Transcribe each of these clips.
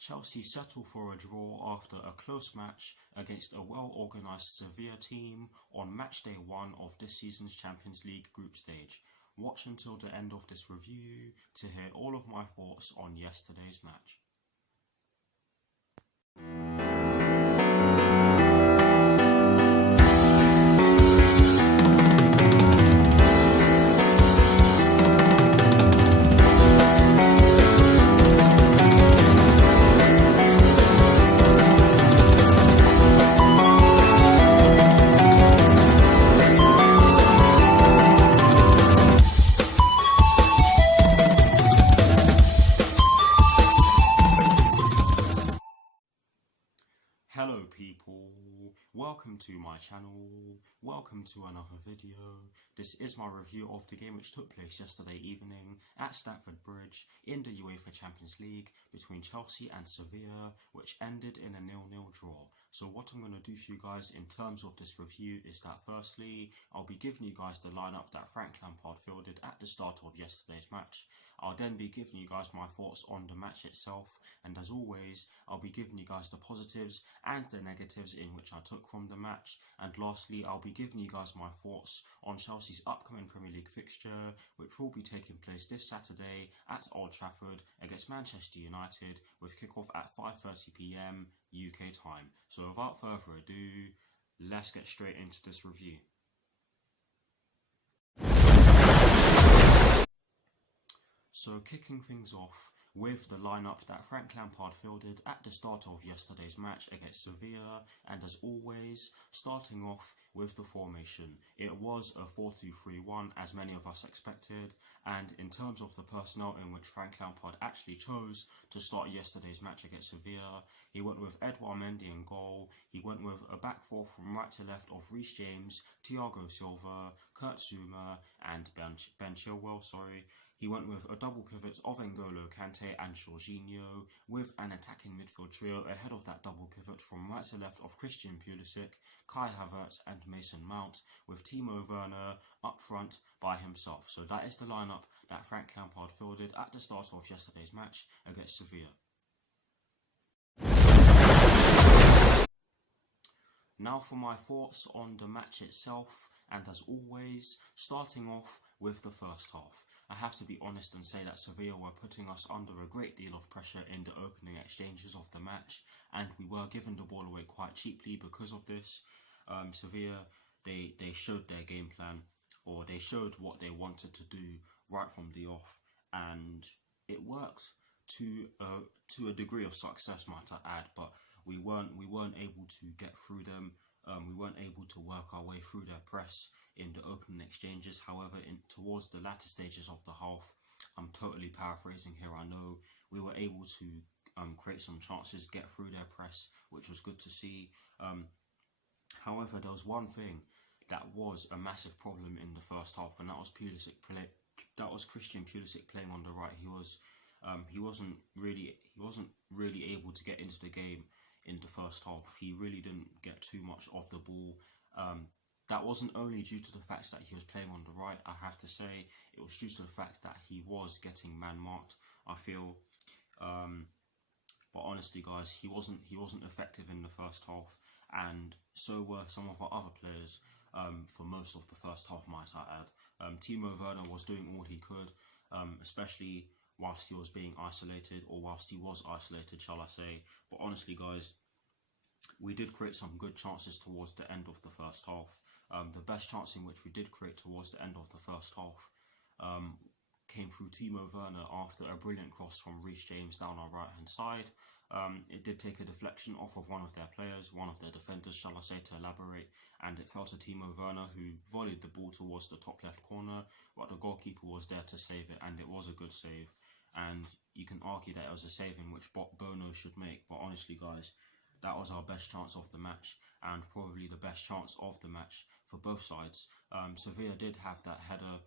Chelsea settle for a draw after a close match against a well-organised Sevilla team on match day 1 of this season's Champions League group stage. Watch until the end of this review to hear all of my thoughts on yesterday's match. Hello people, welcome to my channel, welcome to another video. This is my review of the game which took place yesterday evening at Stamford Bridge in the UEFA Champions League between Chelsea and Sevilla, which ended in a 0-0 draw. So what I'm going to do for you guys in terms of this review is that firstly, I'll be giving you guys the lineup that Frank Lampard fielded at the start of yesterday's match. I'll then be giving you guys my thoughts on the match itself, and as always, I'll be giving you guys the positives and the negatives in which I took from the match, and lastly, I'll be giving you guys my thoughts on Chelsea's upcoming Premier League fixture, which will be taking place this Saturday at Old Trafford against Manchester United, with kickoff at 5:30 PM UK time. So without further ado, let's get straight into this review. So kicking things off with the lineup that Frank Lampard fielded at the start of yesterday's match against Sevilla, and as always, starting off with the formation. It was a 4-2-3-1 as many of us expected, and in terms of the personnel in which Frank Lampard actually chose to start yesterday's match against Sevilla, he went with Edouard Mendy in goal. He went with a back four from right to left of Reece James, Thiago Silva, Kurt Zouma and Ben Chilwell. He went with a double pivot of N'Golo Kante and Jorginho, with an attacking midfield trio ahead of that double pivot from right to left of Christian Pulisic, Kai Havertz and Mason Mount, with Timo Werner up front by himself. So that is the lineup that Frank Lampard fielded at the start of yesterday's match against Sevilla. Now for my thoughts on the match itself, and as always, starting off with the first half. I have to be honest and say that Sevilla were putting us under a great deal of pressure in the opening exchanges of the match, and we were giving the ball away quite cheaply because of this. Sevilla, they showed their game plan, or they showed what they wanted to do right from the off, and it worked to a degree of success, might I add. But we weren't able to get through them. We weren't able to work our way through their press in the opening exchanges. However, towards the latter stages of the half, I'm totally paraphrasing here, I know, we were able to create some chances, get through their press, which was good to see. However, there was one thing that was a massive problem in the first half, and that was Christian Pulisic playing on the right. He wasn't really able to get into the game in the first half. He really didn't get too much of the ball. That wasn't only due to the fact that he was playing on the right, I have to say. It was due to the fact that he was getting man-marked, I feel. But honestly, guys, he wasn't effective in the first half, and so were some of our other players for most of the first half, might I add. Timo Werner was doing all he could, especially whilst he was being isolated, or whilst he was isolated, shall I say. But honestly, guys, we did create some good chances towards the end of the first half. The best chance in which we did create towards the end of the first half came through Timo Werner after a brilliant cross from Reece James down our right-hand side. It did take a deflection off of one of their players, one of their defenders, shall I say, to elaborate, and it fell to Timo Werner, who volleyed the ball towards the top left corner, but the goalkeeper was there to save it, and it was a good save. And you can argue that it was a save in which Bono should make, but honestly, guys, that was our best chance of the match, and probably the best chance of the match for both sides. Sevilla did have that header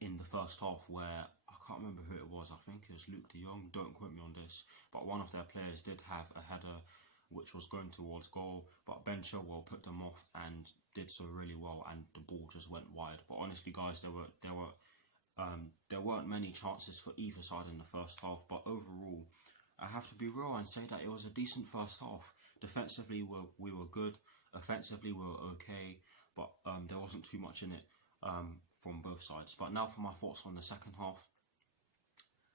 in the first half where, I can't remember who it was, I think it was Luke de Jong, don't quote me on this, but one of their players did have a header which was going towards goal, but Ben Chilwell put them off and did so really well, and the ball just went wide. But honestly, guys, there weren't many chances for either side in the first half, but overall, I have to be real and say that it was a decent first half. Defensively, we were good. Offensively, we were okay, but there wasn't too much in it from both sides. But now for my thoughts on the second half.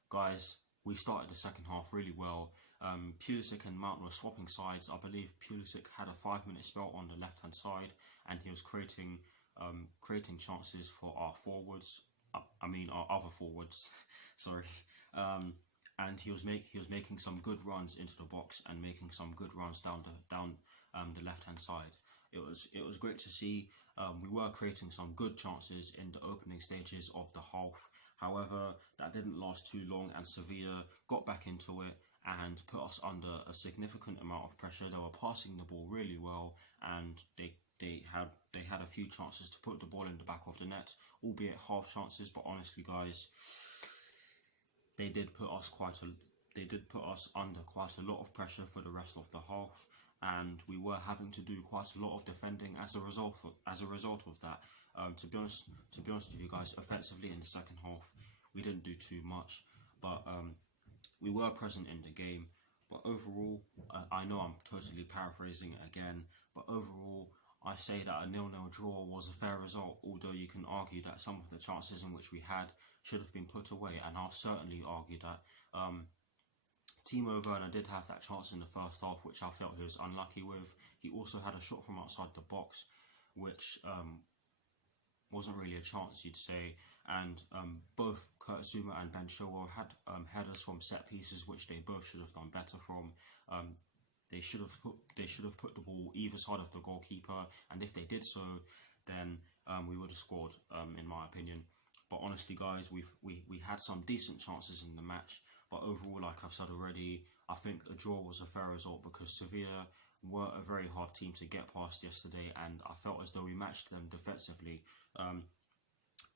Guys, we started the second half really well. Pulisic and Mount were swapping sides. I believe Pulisic had a 5-minute spell on the left-hand side, and he was creating chances for our forwards. Our other forwards. Sorry. And he was making some good runs into the box and making some good runs down the left-hand side. It was great to see. We were creating some good chances in the opening stages of the half. However, that didn't last too long, and Sevilla got back into it and put us under a significant amount of pressure. They were passing the ball really well, and they had a few chances to put the ball in the back of the net, albeit half chances. But honestly, guys, they did put us under quite a lot of pressure for the rest of the half, and we were having to do quite a lot of defending as a result of that. To be honest with you guys, offensively in the second half, we didn't do too much, but we were present in the game. But overall, I know I'm totally paraphrasing it again, but overall, I say that a 0-0 draw was a fair result, although you can argue that some of the chances in which we had should have been put away, and I'll certainly argue that Timo Werner did have that chance in the first half, which I felt he was unlucky with. He also had a shot from outside the box, which wasn't really a chance, you'd say, and both Kurt Zouma and Ben Chilwell had headers from set pieces, which they both should have done better from. They should have put the ball either side of the goalkeeper, and if they did so, then we would have scored, in my opinion. But honestly, guys, we had some decent chances in the match, but overall, like I've said already, I think a draw was a fair result because Sevilla were a very hard team to get past yesterday, and I felt as though we matched them defensively.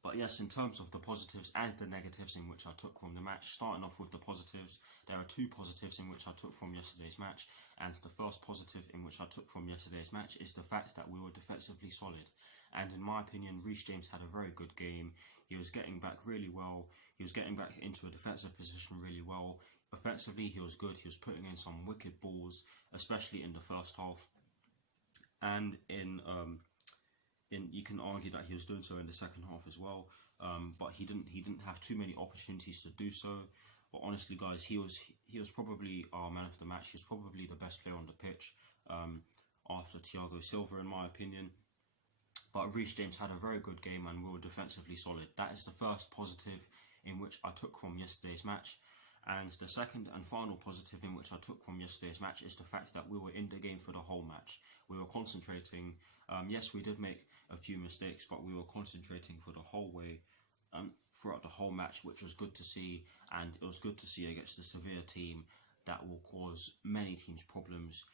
But yes, in terms of the positives and the negatives in which I took from the match, starting off with the positives, there are two positives in which I took from yesterday's match, and the first positive in which I took from yesterday's match is the fact that we were defensively solid. And in my opinion, Reece James had a very good game. He was getting back really well. He was getting back into a defensive position really well. Offensively, he was good. He was putting in some wicked balls, especially in the first half. And you can argue that he was doing so in the second half as well. But he didn't have too many opportunities to do so. But honestly, guys, he was probably our man of the match. He was probably the best player on the pitch after Thiago Silva, in my opinion. But Reece James had a very good game and we were defensively solid. That is the first positive in which I took from yesterday's match. And the second and final positive in which I took from yesterday's match is the fact that we were in the game for the whole match. We were concentrating. Yes, we did make a few mistakes, but we were concentrating for the whole way, throughout the whole match, which was good to see. And it was good to see against the Sevilla team that will cause many teams problems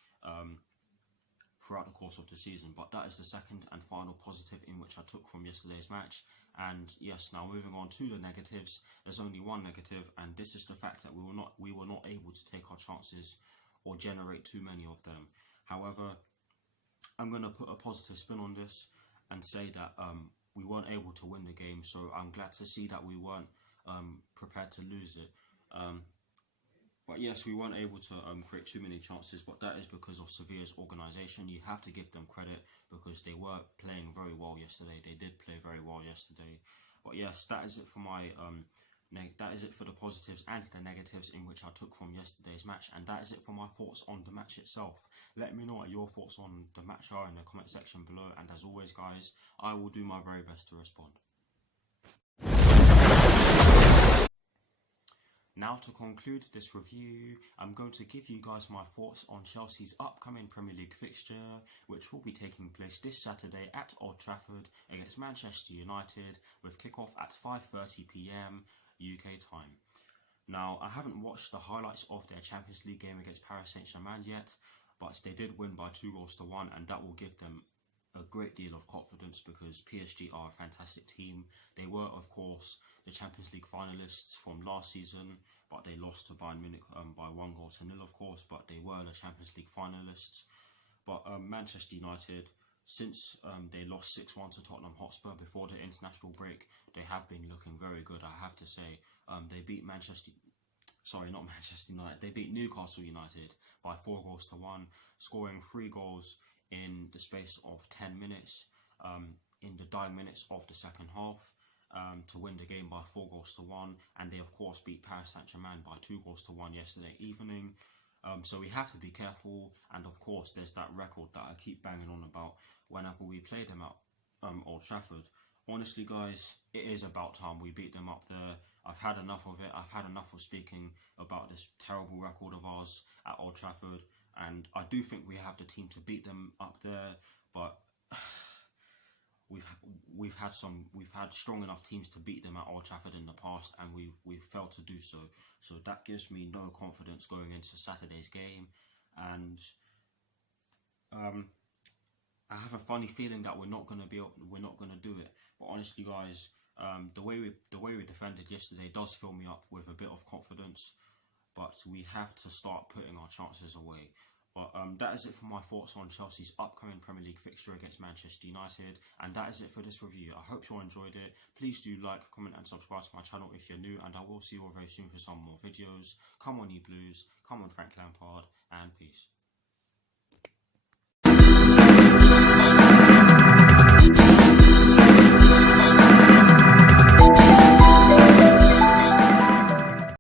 throughout the course of the season. But that is the second and final positive in which I took from yesterday's match. And yes, now moving on to the negatives, there's only one negative, and this is the fact that we were not able to take our chances or generate too many of them. However, I'm going to put a positive spin on this and say that we weren't able to win the game, so I'm glad to see that we weren't prepared to lose it. But yes, we weren't able to create too many chances, but that is because of Sevilla's organisation. You have to give them credit because they were playing very well yesterday. They did play very well yesterday. But yes, that is it for my that is it for the positives and the negatives in which I took from yesterday's match, and that is it for my thoughts on the match itself. Let me know what your thoughts on the match are in the comment section below, and as always, guys, I will do my very best to respond. Now, to conclude this review, I'm going to give you guys my thoughts on Chelsea's upcoming Premier League fixture, which will be taking place this Saturday at Old Trafford against Manchester United, with kickoff at 5:30 PM UK time. Now, I haven't watched the highlights of their Champions League game against Paris Saint-Germain yet, but they did win by 2-1, and that will give them a great deal of confidence because PSG are a fantastic team. They were, of course, the Champions League finalists from last season, but they lost to Bayern Munich by 1-0, of course, but they were the Champions League finalists. But Manchester United, since they lost 6-1 to Tottenham Hotspur before the international break, they have been looking very good, I have to say. They beat Manchester sorry, not Manchester United. They beat Newcastle United by 4-1, scoring 3 goals in the space of 10 minutes, in the dying minutes of the second half, to win the game by 4-1. And they, of course, beat Paris Saint-Germain by 2-1 yesterday evening. So we have to be careful. And, of course, there's that record that I keep banging on about whenever we play them at Old Trafford. Honestly, guys, it is about time we beat them up there. I've had enough of it. I've had enough of speaking about this terrible record of ours at Old Trafford. And I do think we have the team to beat them up there. But we've had strong enough teams to beat them at Old Trafford in the past, and we've failed to do so. So that gives me no confidence going into Saturday's game. And I have a funny feeling that we're not gonna do it. But honestly, guys, the way we defended yesterday does fill me up with a bit of confidence. But we have to start putting our chances away. But that is it for my thoughts on Chelsea's upcoming Premier League fixture against Manchester United. And that is it for this review. I hope you all enjoyed it. Please do like, comment and subscribe to my channel if you're new. And I will see you all very soon for some more videos. Come on, you Blues. Come on, Frank Lampard. And peace.